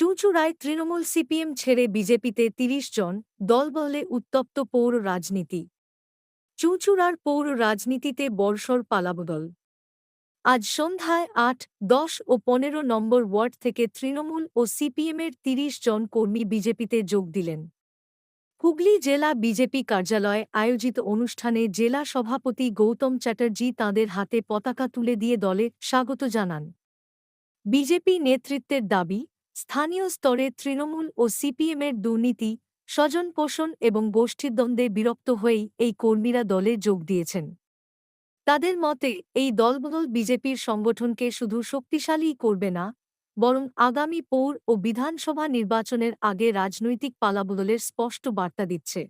চুঁচুড়ায় Trinamool CPM ছেড়ে বিজেপিতে ৩০ জন, দলবলে উত্তপ্ত পৌর রাজনীতি। চুঁচুড়ার পৌর রাজনীতিতে বর্ষর পালাবদল। আজ সন্ধ্যায় ৮, ১০ ও ১৫ নম্বর ওয়ার্ড থেকে তৃণমূল ও সিপিএমের ৩০ জন কর্মী বিজেপিতে যোগ দিলেন। হুগলি জেলা বিজেপি কার্যালয়ে আয়োজিত অনুষ্ঠানে জেলা সভাপতি গৌতম চ্যাটার্জি তাঁদের হাতে পতাকা তুলে দিয়ে দলে স্বাগত জানান। বিজেপি নেতৃত্বের দাবি, স্থানীয় স্তরে তৃণমূল ও সিপিএমের দুর্নীতি, স্বজনপোষণ এবং গোষ্ঠীদ্বন্দ্বে বিরক্ত হয়েই এই কর্মীরা দলে যোগ দিয়েছেন। তাদের মতে এই দলবদল বিজেপির সংগঠনকে শুধু শক্তিশালীই করবে না, বরং আগামী পৌর ও বিধানসভা নির্বাচনের আগে রাজনৈতিক পালাবদলের স্পষ্ট বার্তা দিচ্ছে।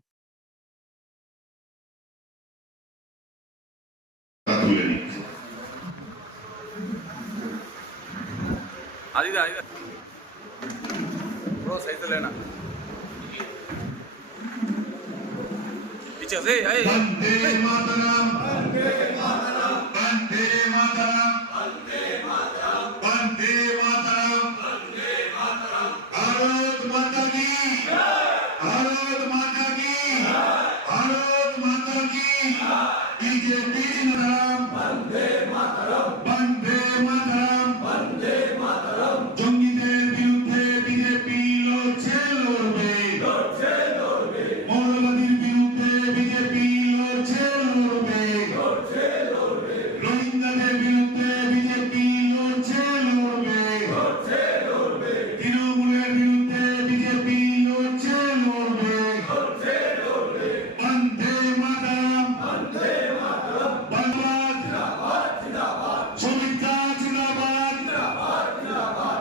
জঙ্গিদের বিরুদ্ধে বিজেপি লড়ছে লড়বে, মৌলবাদীর বিরুদ্ধে বিজেপি লড়ছে লড়বে, রোহিঙ্গাদের বিরুদ্ধে বিজেপি লড়ছে লড়বে, তৃণমূলের বিরুদ্ধে বিজেপি লড়ছে লড়বে। বন্দে মাতরম, জিন্দাবাদ, সুমিত্রা জিন্দাবাদ,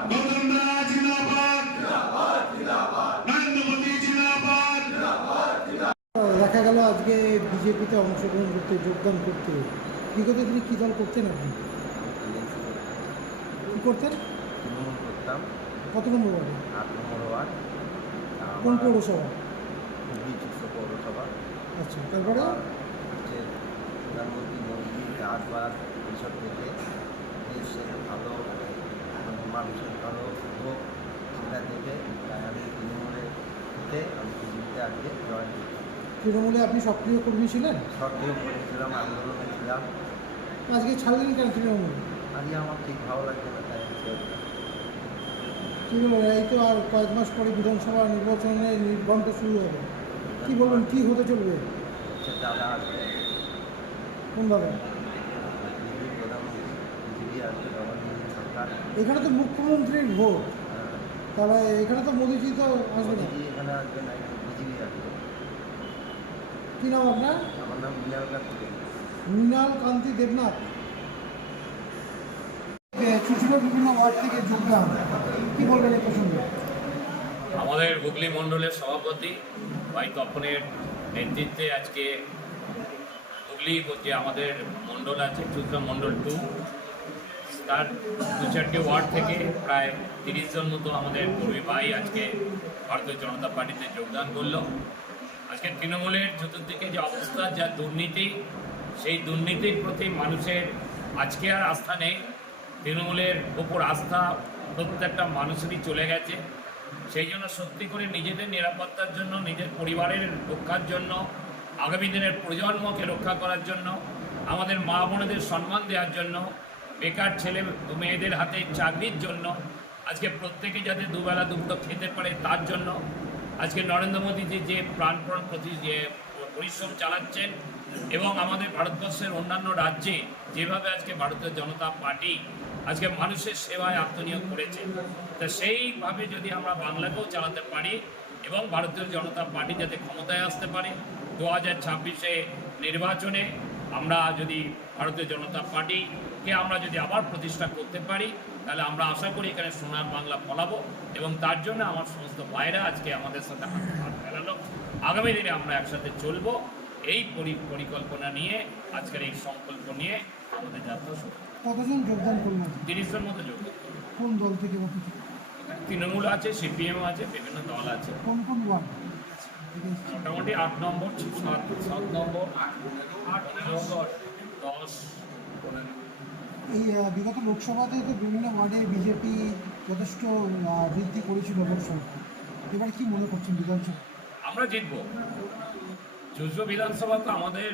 গৌতমদা জিন্দাবাদ, নরেন্দ্র মোদী জিন্দাবাদ। দেখা গেল আজকে বিজেপিতে অংশগ্রহণ করতে, যোগদান করতে। বিগত দিনে কী দল করতেন আপনি? কী করতেন? তৃণমূল করতাম। কত নম্বর ওয়ার্ডে? ৮ নম্বর ওয়ার্ড। কোন পৌরসভা? হুগলি 6 পৌরসভা। আচ্ছা, তারপরে হচ্ছে প্রধানমন্ত্রী মোদীর আশীর্বাদ এইসব থেকে দেশের ভালো, মানুষের ভালো হোক চিন্তা থেকে তাই আমি তৃণমূলে থেকে আমি বিজেপিতে আজকে জয়েন করলাম। তৃণমূলে আপনি সক্রিয় কর্মী ছিলেন? সক্রিয় করেছিলাম, আন্দোলনে ছিলাম। আজকে ছাড়লেন কেন তৃণমূল? আজকে আমার ঠিক ভালো লাগছে না, তাই আমি ছেড়ে দিলাম। তৃণমূল এই তো আর কয়েক মাস পরে বিধানসভা নির্বাচনে নির্বাচন শুরু হবে। কী বলবেন, কী হতে চলবে? হচ্ছে দাদা আসবে, কোন দাদা? বিজেপি প্রধানমন্ত্রী, বিজেপি আসবে, গভর্নমেন্ট সরকার। এখানে তো মুখ্যমন্ত্রীর ভোট, তাহলে এখানে তো মোদিজি তো আসবে না। মোদীজি এখানে আসবে না, এখানে বিজেপি আসবে। কী নাম আপনার? আমার নাম মৃণাল কান্তি। মৃণাল কান্তি দেবনাথ। চুঁচুড়ার বিভিন্ন ওয়ার্ড থেকে যোগদান, কী বলবেন এই প্রসঙ্গে? আমাদের হুগলি মণ্ডলের সভাপতি ভাই তপনের নেতৃত্বে আজকে হুগলি যে আমাদের মণ্ডল আছে, চুঁচুড়া মণ্ডল 2, তার 2-4টি ওয়ার্ড থেকে প্রায় 30 জন মতো আমাদের কর্মী ভাই আজকে ভারতীয় জনতা পার্টিতে যোগদান করলো। আজকে তৃণমূলের চতুর্দিকে যে অবস্থা, যা দুর্নীতি, সেই দুর্নীতির প্রতি মানুষের আজকে আর আস্থা নেই। তৃণমূলের ওপর আস্থা প্রত্যেকটা মানুষেরই চলে গেছে। সেই জন্য সত্যি করে নিজেদের নিরাপত্তার জন্য, নিজের পরিবারের রক্ষার জন্য, আগামী দিনের প্রজন্মকে রক্ষা করার জন্য, আমাদের মা বোনেদের সম্মান দেওয়ার জন্য, বেকার ছেলে মেয়েদের হাতে চাকরির জন্য, আজকে প্রত্যেকে যাতে দুবেলা দুপুর খেতে পারে তার জন্য আজকে নরেন্দ্র মোদীজি যে প্রাণপণ যে পরিশ্রম চালাচ্ছেন এবং আমাদের ভারতবর্ষের অন্যান্য রাজ্যে যেভাবে আজকে ভারতীয় জনতা পার্টি আজকে মানুষের সেবায় আত্মনিয়োগ করেছে, তা সেইভাবে যদি আমরা বাংলাকেও চালাতে পারি এবং ভারতীয় জনতা পার্টি যাতে ক্ষমতায় আসতে পারে 2026-এ নির্বাচনে, আমরা যদি ভারতীয় জনতা পার্টিকে আমরা যদি আবার প্রতিষ্ঠা করতে পারি, তাহলে আমরা আশা করি এখানে সোনার বাংলা ফলাবো এবং তার জন্য আমার সমস্ত ভাইরা আজকে আমাদের সাথে হাত মেলালো। আগামী দিনে আমরা একসাথে চলবো, এই পরিকল্পনা নিয়ে, আজকের এই সংকল্প নিয়ে আমাদের যাত্রা শুরু। কতজন যোগদান করলেন? 30 জন মতো যোগদান। কোন দল থেকে? তৃণমূল আছে, সিপিএম আছে, বিভিন্ন দল আছে। কোন কোন ওয়ার্ড? মোটামুটি 8 নম্বর, 7 নম্বর, 8, 9, 10, 15। এই বিগত লোকসভাতে তো বিভিন্ন ওয়ার্ডে বিজেপি যথেষ্ট বৃদ্ধি করেছিল ভোট সংখ্যা। এবার কি মনে করছেন বিধানসভা? আমরা জিতবো। চুঁচুড়া বিধানসভা তো আমাদের